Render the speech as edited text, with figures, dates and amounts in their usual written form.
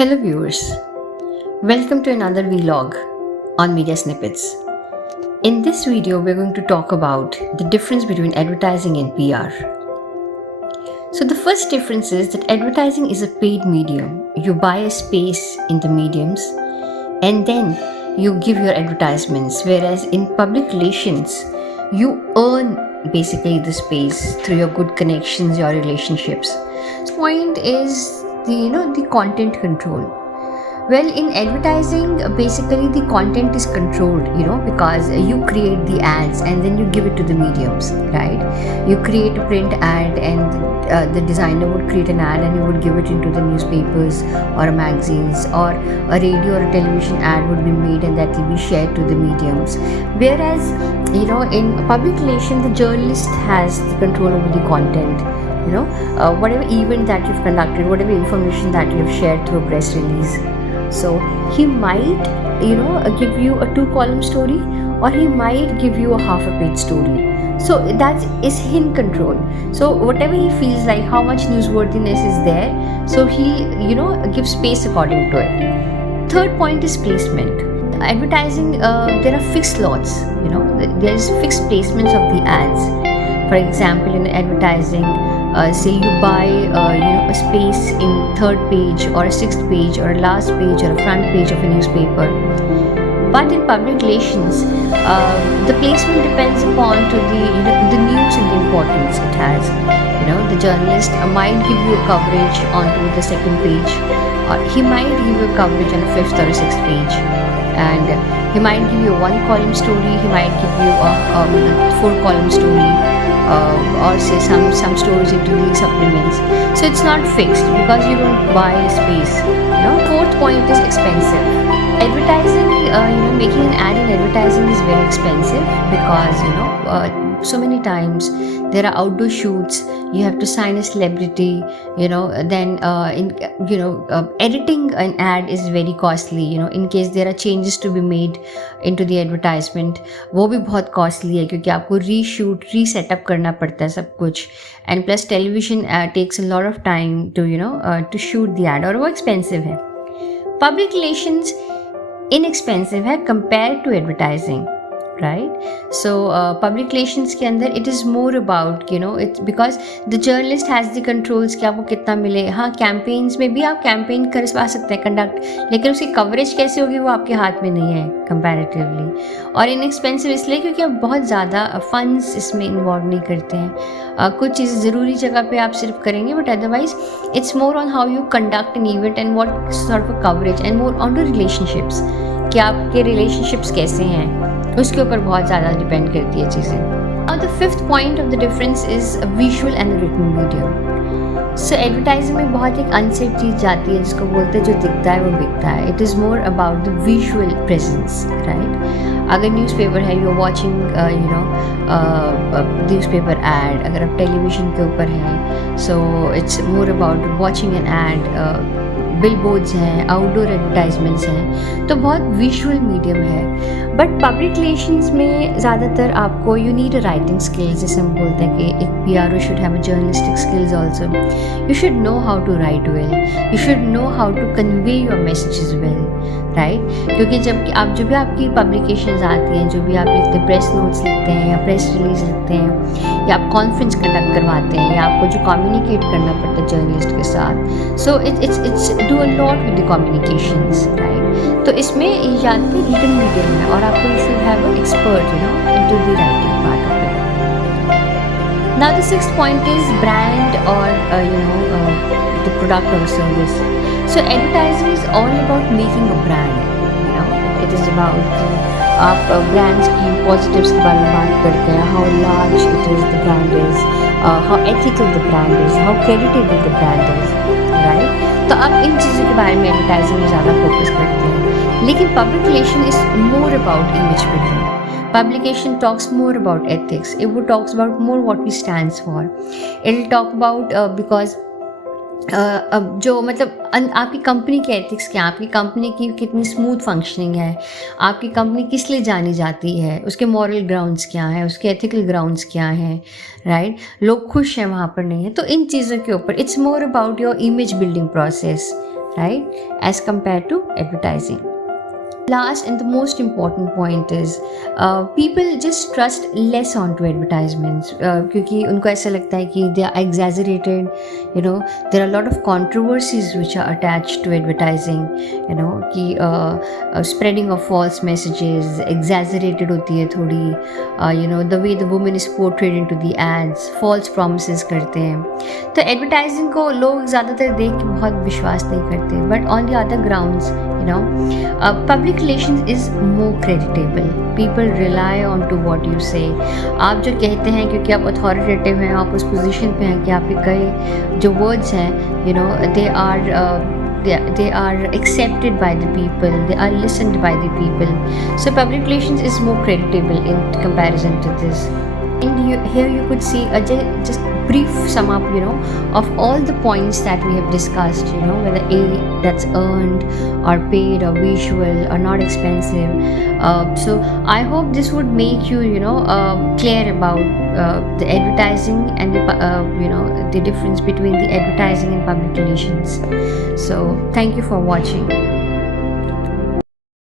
Hello viewers, welcome to another vlog on Media Snippets. In this video, we're going to talk about the difference between advertising and PR. So the first difference is that advertising is a paid medium. You buy a space in the mediums and then you give your advertisements, whereas in public relations, you earn basically the space through your good connections, your relationships. The point is the content control. Well, in advertising, basically the content is controlled, because you create the ads and then you give it to the mediums, right? You create a print ad and the designer would create an ad and he would give it into the newspapers or magazines, or a radio or a television ad would be made and that will be shared to the mediums. Whereas, in public relation, the journalist has the control over the content. Whatever event that you've conducted, whatever information that you've shared through a press release. So he might, give you a 2-column story, or he might give you a half-a-page story. So that is in control. So whatever he feels like, how much newsworthiness is there, so he'll, give space according to it. Third point is placement. Advertising, there are fixed slots. There is fixed placements of the ads. For example, in advertising, say you buy a space in 3rd page or a 6th page or a last page or a front page of a newspaper. But in public relations, the placement depends upon to the news and the importance it has. The journalist might give you a coverage onto the 2nd page, or he might give you a coverage on a 5th or a 6th page, and he might give you a 1-column story, he might give you a 4-column story, or say some stories into the supplements. So it's not fixed because you don't buy a space. Fourth point is expensive. Advertising, making an ad in advertising is very expensive because so many times there are outdoor shoots. You have to sign a celebrity. Then editing an ad is very costly. In case there are changes to be made into the advertisement, वो भी बहुत costly है क्योंकि आपको reshoot, resetup करना पड़ता है सब कुछ. And plus television takes a lot of time to to shoot the ad, और वो expensive है. Public relations inexpensive है compared to advertising. Right? So public relations के अंदर it is more about it's because the journalist has the controls कि आपको कितना मिले. हाँ, campaigns में भी आप campaign करवा सकते हैं conduct, लेकिन उसकी coverage कैसे होगी वो आपके हाथ में नहीं है comparatively. और inexpensive इसलिए क्योंकि आप बहुत ज़्यादा funds इसमें involve नहीं करते हैं. कुछ चीज़ें ज़रूरी जगह पे आप सिर्फ करेंगे, but otherwise it's more on how you conduct an event and what sort of a coverage and more on the relationships, कि आपके relationships कैसे हैं, उसके ऊपर बहुत ज़्यादा डिपेंड करती है चीज़ें. Now the 5th point of the difference is visual and written medium. So advertising में बहुत एक अनसेड चीज़ जाती है जिसको बोलते हैं जो दिखता है वो बिकता है. It is more about the visual presence, right? अगर न्यूज़पेपर है, you're watching newspaper ad. अगर आप टेलीविज़न के ऊपर हैं, so it's more about watching an ad. Billboards हैं, आउटडोर एडवर्टाइजमेंट्स हैं, तो बहुत विजुअल मीडियम है. बट पब्लिक रिलेशंस में ज़्यादातर आपको you need a writing skills, जैसे हम बोलते हैं कि एक PR should have a journalistic skills also. You should know how to write well, you should know how to convey your messages well, right? क्योंकि जो भी आपकी पब्लिकेशंस आती हैं, जो भी आप लिखते हैं, प्रेस नोट्स लिखते हैं या प्रेस रिलीज लिखते हैं या आप कॉन्फ्रेंस कंडक्ट करवाते हैं या आपको जो कम्युनिकेट करना पड़ता है जर्नलिस्ट के साथ, so it's do a lot with the communications, right? तो इसमें या रिटन मीडियम है और आपको you should have an expert into the writing part of it. Now the 6th point is brand or the product or service. So advertising is all about making a brand. It is about आप brands की positives के बारे में बात करते हैं, how large it is the brand is, how ethical the brand is, how creditable the brand is, right? तो आप इन चीज़ों के बारे में एडवर्टाइजिंग में ज़्यादा फोकस करते हैं. लेकिन public relation is more about image building. Publication talks more about ethics. It talks about more what we stands for. It will talk about because जो मतलब आपकी कंपनी के एथिक्स क्या, आपकी कंपनी की कितनी स्मूथ फंक्शनिंग है, आपकी कंपनी किस लिए जानी जाती है, उसके मॉरल ग्राउंड्स क्या हैं, उसके एथिकल ग्राउंड्स क्या हैं, राइट? लोग खुश हैं वहाँ पर नहीं है. तो इन चीज़ों के ऊपर it's more about your image building process, right, as compared to advertising. Last and the most important point is people just trust less onto advertisements क्योंकि उनको ऐसा लगता है कि they are exaggerated, you know, there are a lot of controversies which are attached to advertising, you know, कि spreading of false messages exaggerated होती है थोड़ी, you know, the way the woman is portrayed into the ads, false promises करते हैं. तो advertising को लोग ज़्यादातर देख के बहुत विश्वास नहीं करते, but on the other grounds, you know, public relations is more creditable. People rely on to what you say. आप जो कहते हैं क्योंकि आप authoritative हैं, आप उस position पे हैं कि आपके कई जो words हैं, you know, they are accepted by the people, they are listened by the people. So public relations is more creditable in comparison to this. And here you could see just brief sum up, you know, of all the points that we have discussed, you know, whether that's earned or paid or visual or not expensive. So I hope this would make you, you know, clear about the advertising and the, you know, the difference between the advertising and public relations. So thank you for watching.